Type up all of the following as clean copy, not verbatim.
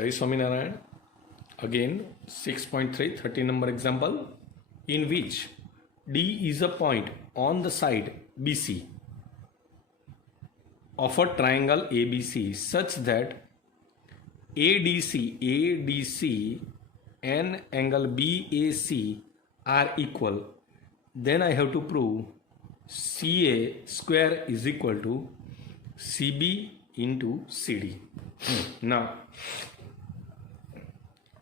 Jai Swaminarayan. Again, 6.3, 13 number example, in which D is a point on the side BC of a triangle ABC such that ADC and angle BAC are equal. Then I have to prove CA square is equal to CB into CD. Now,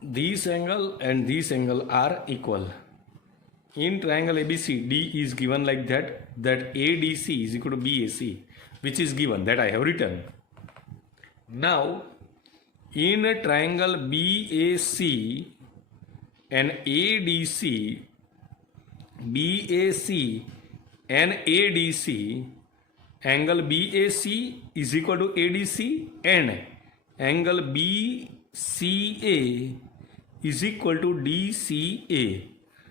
this angle and this angle are equal. In triangle ABC, D is given like that ADC is equal to BAC, which is given, that I have written. Now, in a triangle BAC and ADC, angle BAC is equal to ADC and angle BCA is equal to DCA.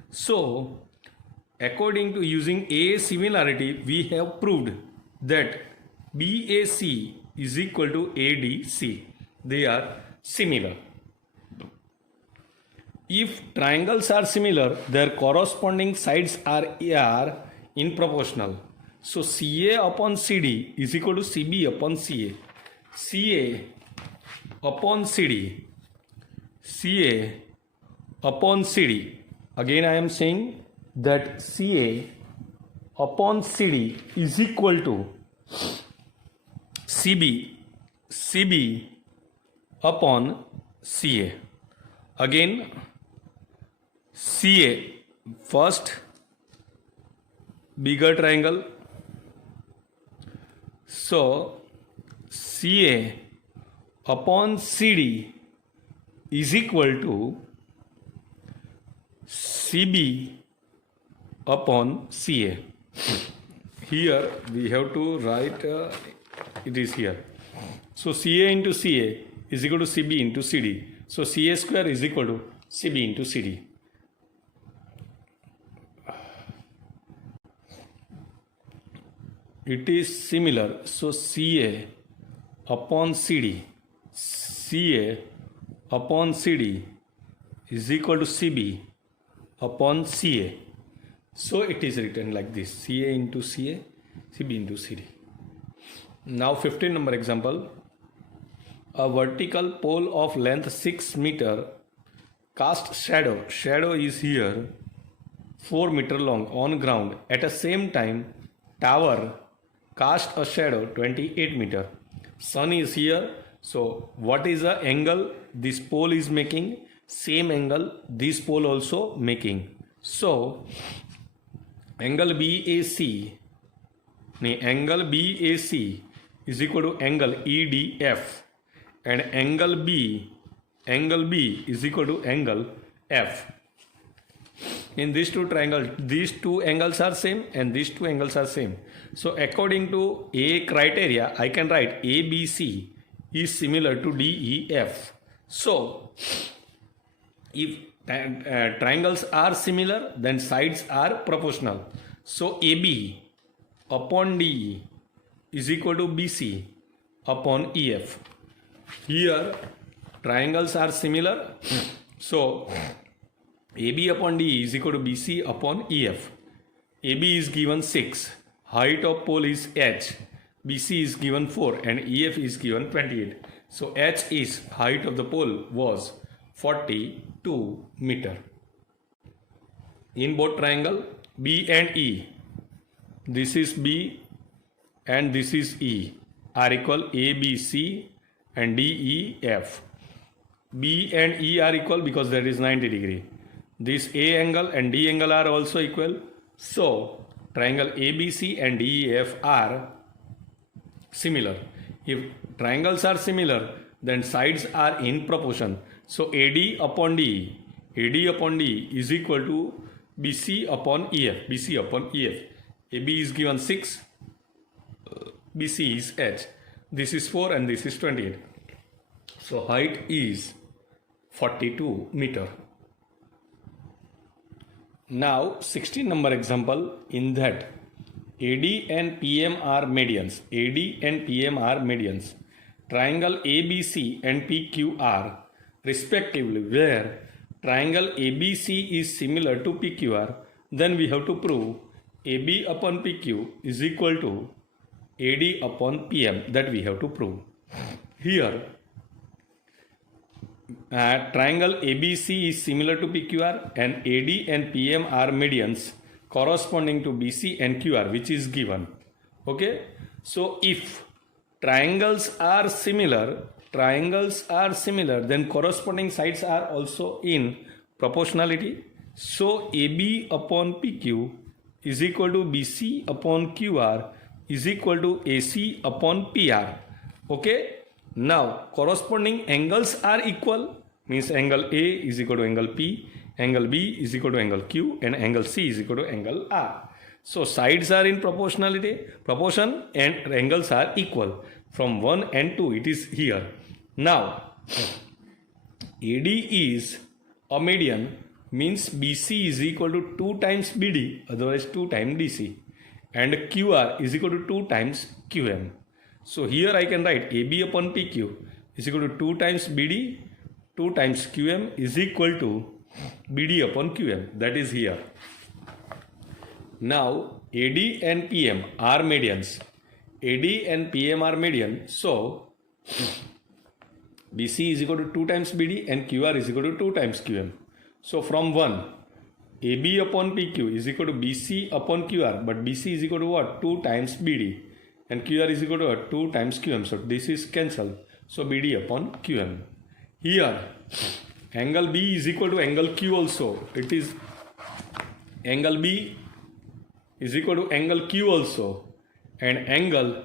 So, according to using A similarity, we have proved that BAC is equal to ADC. They are similar. If triangles are similar, their corresponding sides are in proportional. So CA upon CD is equal to CB upon CA. CA upon CD. CA upon CD. Again I am saying that CA upon CD is equal to CB upon CA. Again, CA, first bigger triangle. So, CA upon CD is equal to CB upon CA. Here we have to write, it is here. So, CA into CA is equal to CB into CD. So, CA square is equal to CB into CD. It is similar. So, CA upon CD is equal to CB upon CA. So, it is written like this, CA into CA, CB into CD. Now, 15 number example. A vertical pole of length 6 meter cast shadow is here 4 meter long on ground. At the same time, tower cast a shadow 28 meter. Sun is here. So what is the angle this pole is making? Same angle this pole also making. So angle BAC is equal to angle EDF. And angle B is equal to angle F. In these two triangles, these two angles are same and these two angles are same. So according to A criteria, I can write ABC is similar to DEF. So if triangles are similar, then sides are proportional. So AB upon DE is equal to BC upon EF. Here triangles are similar. So AB upon DE is equal to BC upon EF. AB is given 6. Height of pole is H. BC is given 4 and EF is given 28. So H is height of the pole was 42 meter. In both triangle B and E, this is B and this is E, are equal ABC and DEF. B and E are equal because that is 90 degree. This A angle and D angle are also equal. So triangle ABC and DEF are similar. If triangles are similar, then sides are in proportion. So AD upon DE is equal to BC upon EF. AB is given 6, BC is H. This is 4 and this is 28. So height is 42 meter. Now 16 number example, in that AD and PM are medians. Triangle ABC and PQ are respectively, where triangle ABC is similar to PQR, then we have to prove AB upon PQ is equal to AD upon PM. That we have to prove. Here, triangle ABC is similar to PQR and AD and PM are medians corresponding to BC and QR, which is given. Okay, so if triangles are similar, then corresponding sides are also in proportionality. So AB upon PQ is equal to BC upon QR is equal to AC upon PR. Okay, now corresponding angles are equal, means angle A is equal to angle P, angle B is equal to angle Q, and angle C is equal to angle R. So sides are in proportion and angles are equal. From 1 and 2 it is here. Now AD is a median, means BC is equal to 2 times BD, otherwise 2 times DC, and QR is equal to 2 times QM. So here I can write AB upon PQ is equal to 2 times BD, 2 times QM is equal to BD upon QM. That is here. Now AD and PM are medians. AD and PM are median. So BC is equal to 2 times BD and QR is equal to 2 times QM. So from 1, AB upon PQ is equal to BC upon QR, but BC is equal to what? 2 times BD, and QR is equal to what? 2 times QM. So this is cancelled. So BD upon QM. Here angle B is equal to angle Q also. It is angle B is equal to angle Q also, and angle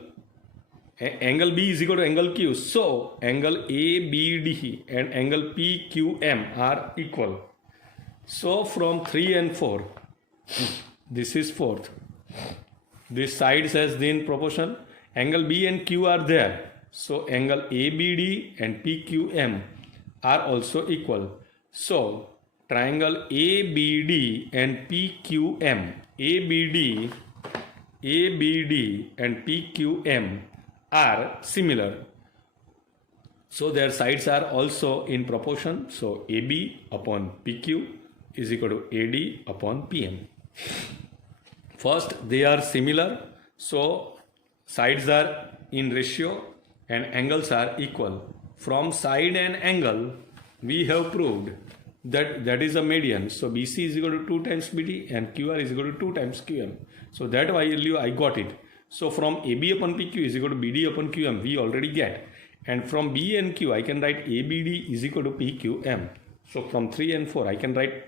B is equal to angle Q. So angle ABD and angle PQM are equal. So from 3 and 4, this is 4th. This sides has been proportion. Angle B and Q are there. So angle ABD and PQM are also equal. So triangle ABD and PQM, ABD and PQM are similar. So their sides are also in proportion. So AB upon PQ is equal to AD upon PM. First, they are similar. So sides are in ratio and angles are equal. From side and angle, we have proved that is a median. So BC is equal to 2 times BD and QR is equal to 2 times QM. So that value I got it. So from AB upon PQ is equal to BD upon QM, we already get. And from B and Q, I can write ABD is equal to PQM. So from 3 and 4, I can write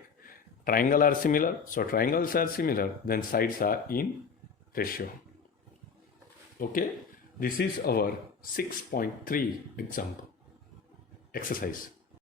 triangle are similar. So triangles are similar, then sides are in ratio. Okay, this is our 6.3 example exercise.